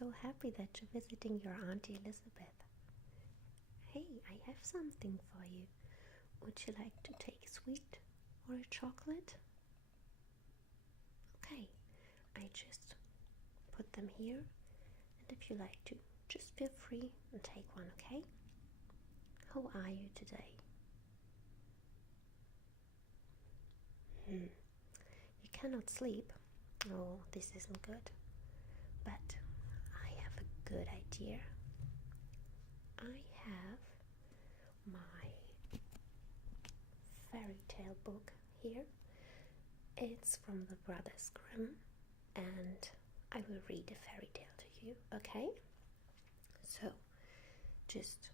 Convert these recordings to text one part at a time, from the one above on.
so happy that you're visiting your Auntie Elisabeth. Hey, I have something for you. Would you like to take a sweet or a chocolate? Okay, I just put them here, and if you like to, just feel free and take one, okay? How are you today? You cannot sleep? Oh, this isn't good. But I have a good idea. I have my fairy tale book here. It's from the Brothers Grimm, and I will read a fairy tale to you, okay? So, just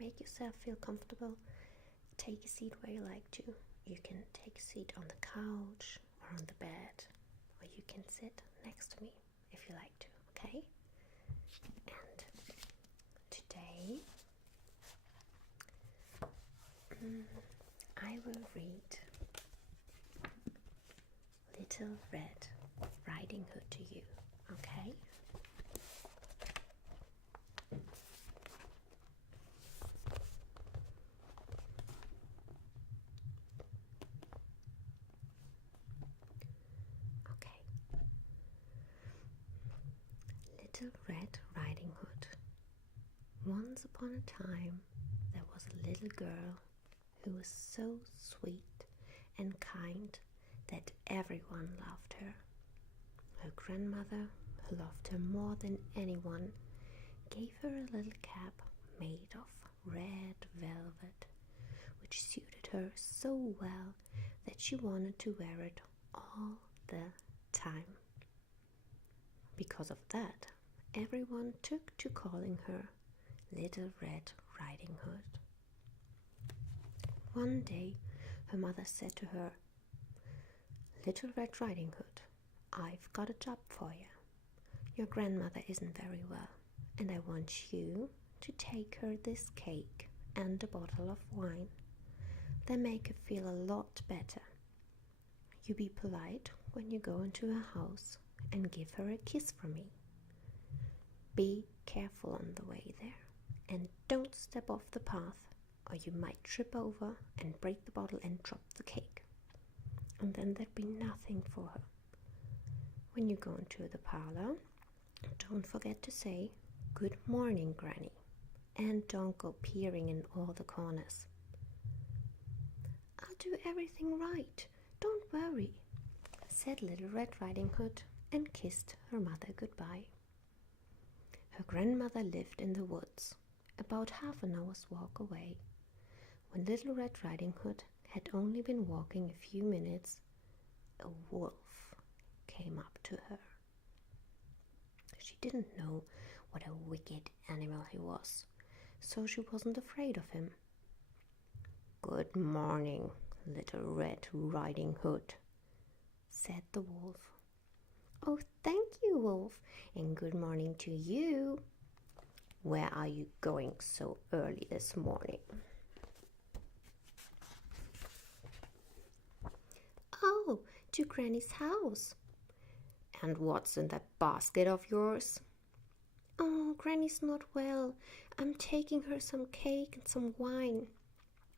make yourself feel comfortable. Take a seat where you like to. You can take a seat on the couch or on the bed, or you can sit next to me if you like to, okay? And today I will read Little Red Riding Hood to you, okay? Little Red Riding Hood. Once upon a time, there was a little girl who was so sweet and kind that everyone loved her. Her grandmother, who loved her more than anyone, gave her a little cap made of red velvet, which suited her so well that she wanted to wear it all the time. Because of that, everyone took to calling her Little Red Riding Hood. One day, her mother said to her, "Little Red Riding Hood, I've got a job for you. Your grandmother isn't very well, and I want you to take her this cake and a bottle of wine. They make her feel a lot better. You be polite when you go into her house and give her a kiss from me. Be careful on the way there, and don't step off the path, or you might trip over and break the bottle and drop the cake. And then there'd be nothing for her. When you go into the parlor, don't forget to say, 'Good morning, Granny,' and don't go peering in all the corners." "I'll do everything right, don't worry," said Little Red Riding Hood and kissed her mother goodbye. Her grandmother lived in the woods, about half an hour's walk away. When Little Red Riding Hood had only been walking a few minutes, a wolf came up to her. She didn't know what a wicked animal he was, so she wasn't afraid of him. "Good morning, Little Red Riding Hood," said the wolf. "Oh, thank you, Wolf, and good morning to you. Where are you going so early this morning?" "Oh, to Granny's house." "And what's in that basket of yours?" "Oh, Granny's not well. I'm taking her some cake and some wine.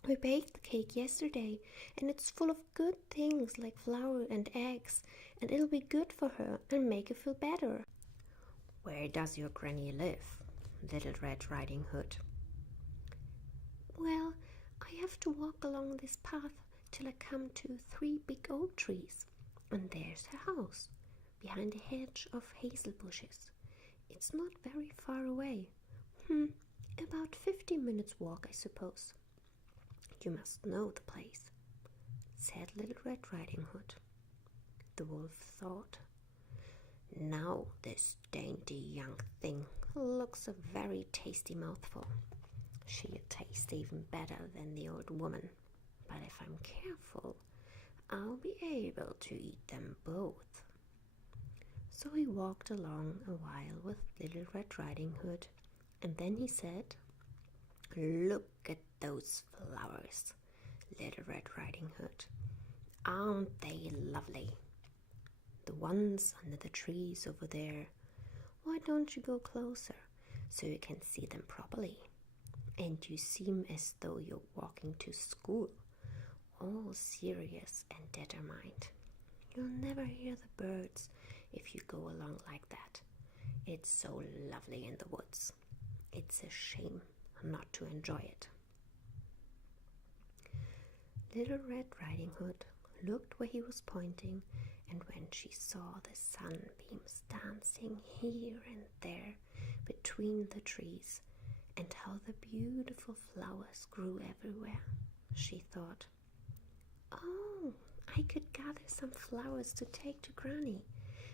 We baked the cake yesterday, and it's full of good things like flour and eggs, and it'll be good for her and make her feel better." "Where does your granny live, Little Red Riding Hood?" "Well, I have to walk along this path till I come to 3 big oak trees, and there's her house, behind a hedge of hazel bushes. It's not very far away. About 15 minutes walk, I suppose." "You must know the place," said Little Red Riding Hood. The wolf thought, "Now this dainty young thing looks a very tasty mouthful. She'll taste even better than the old woman, but if I'm careful, I'll be able to eat them both." So he walked along a while with Little Red Riding Hood, and then he said, "Look at those flowers, Little Red Riding Hood. Aren't they lovely? The ones under the trees over there, Why don't you go closer so you can see them properly? And you seem as though you're walking to school, all serious and determined. You'll never hear the birds if you go along like that. It's so lovely in the woods. It's a shame not to enjoy it. Little Red Riding Hood looked where he was pointing, and when she saw the sunbeams dancing here and there between the trees, and how the beautiful flowers grew everywhere, she thought, "Oh, I could gather some flowers to take to Granny.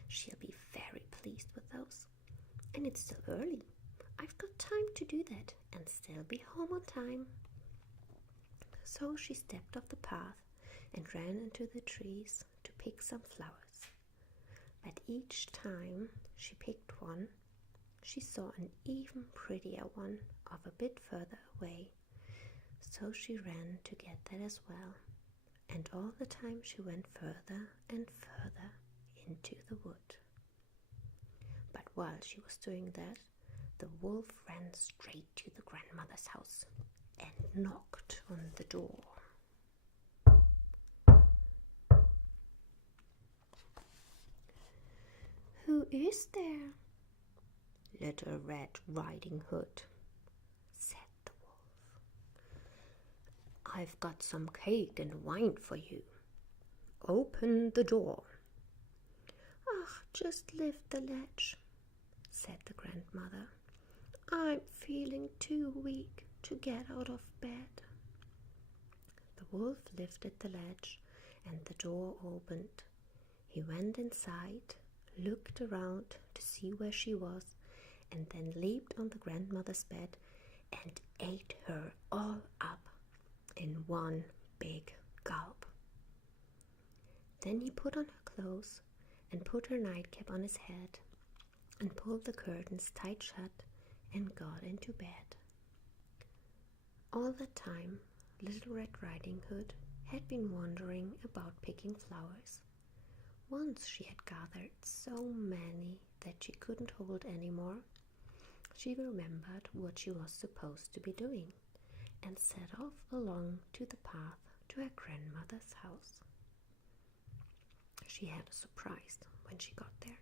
She'll be very pleased with those. And it's still early. I've got time to do that and still be home on time." So she stepped off the path and ran into the trees to pick some flowers. But each time she picked one, she saw an even prettier one of a bit further away. So she ran to get that as well. And all the time she went further and further into the wood. But while she was doing that, the wolf ran straight to the grandmother's house and knocked on the door. "Who is there?" "Little Red Riding Hood," said the wolf. "I've got some cake and wine for you. Open the door." "Ah, just lift the latch," said the grandmother. "I'm feeling too weak to get out of bed." The wolf lifted the latch and the door opened. He went inside, looked around to see where she was, and then leaped on the grandmother's bed and ate her all up in one big gulp. Then he put on her clothes and put her nightcap on his head and pulled the curtains tight shut and got into bed. All the time, Little Red Riding Hood had been wandering about picking flowers. Once she had gathered so many that she couldn't hold any more. She remembered what she was supposed to be doing and set off along to the path to her grandmother's house. She had a surprise when she got there,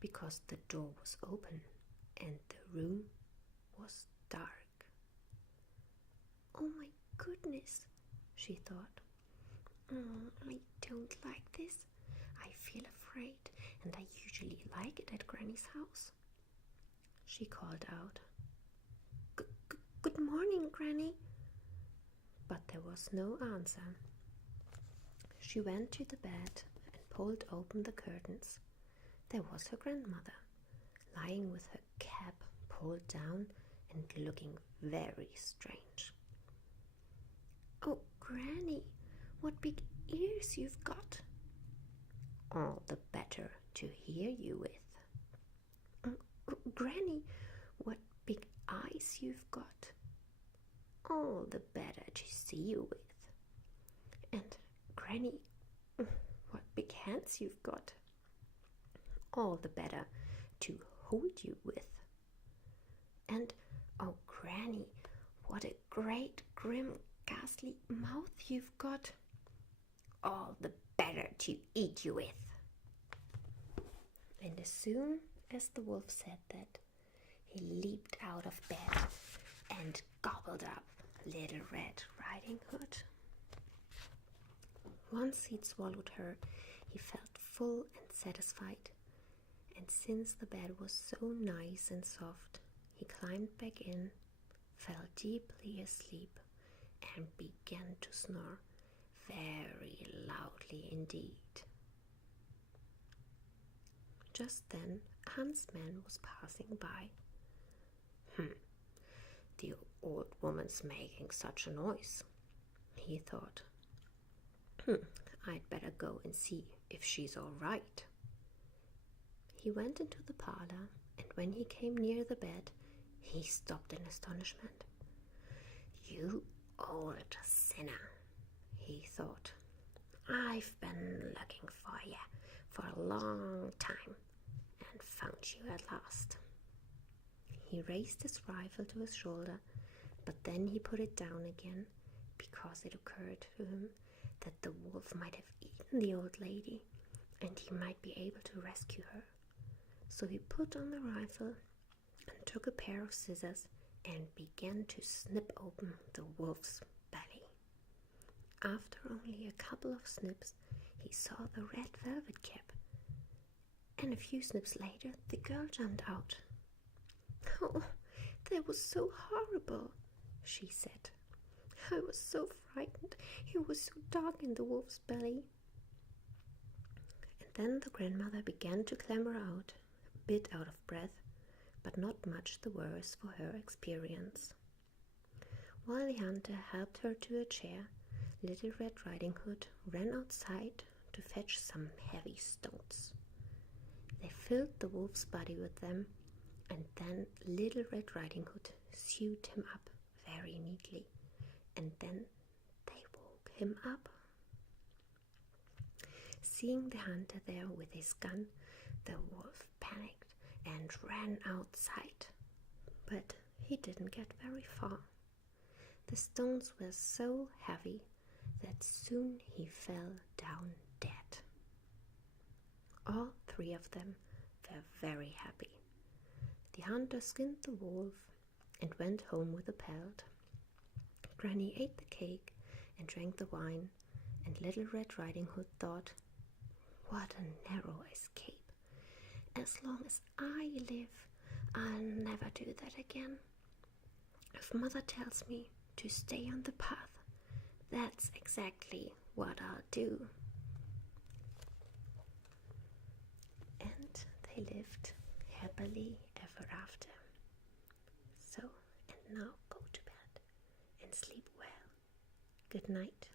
because the door was open and the room was dark. "Oh my goodness," she thought. I don't like this. I feel afraid, and I usually like it at Granny's house." She called out, "Good morning, Granny." But there was no answer. She went to the bed and pulled open the curtains. There was her grandmother, lying with her cap pulled down and looking very strange. "Oh, Granny, what big ears you've got." "All the better to hear you with." "Granny, what big eyes you've got." "All the better to see you with." "And Granny, what big hands you've got." "All the better to hold you with." "And oh, Granny, what a great, grim, ghastly mouth you've got." "All the better to eat you with." And as soon as the wolf said that, he leaped out of bed and gobbled up Little Red Riding Hood. Once he'd swallowed her, he felt full and satisfied, and since the bed was so nice and soft, he climbed back in, fell deeply asleep, and began to snore very loudly indeed. Just then, a huntsman was passing by. The old woman's making such a noise," he thought. "I'd better go and see if she's all right." He went into the parlor, and when he came near the bed, he stopped in astonishment. "You old sinner," he thought. "I've been looking for you for a long time, and found you at last." He raised his rifle to his shoulder, but then he put it down again because it occurred to him that the wolf might have eaten the old lady and he might be able to rescue her. So he put on the rifle and took a pair of scissors and began to snip open the wolf's belly. After only a couple of snips, he saw the red velvet cap, and a few snips later, the girl jumped out. "Oh, that was so horrible," she said. "I was so frightened. It was so dark in the wolf's belly." And then the grandmother began to clamber out, a bit out of breath, but not much the worse for her experience. While the hunter helped her to a chair, Little Red Riding Hood ran outside to fetch some heavy stones. They filled the wolf's body with them, and then Little Red Riding Hood sewed him up very neatly, and then they woke him up. Seeing the hunter there with his gun, the wolf panicked and ran outside, but he didn't get very far. The stones were so heavy that soon he fell down dead. All three of them were very happy. The hunter skinned the wolf and went home with the pelt. Granny ate the cake and drank the wine, and Little Red Riding Hood thought, "What a narrow escape. As long as I live, I'll never do that again. If Mother tells me to stay on the path, that's exactly what I'll do." And they lived happily ever after. So, and now go to bed and sleep well. Good night.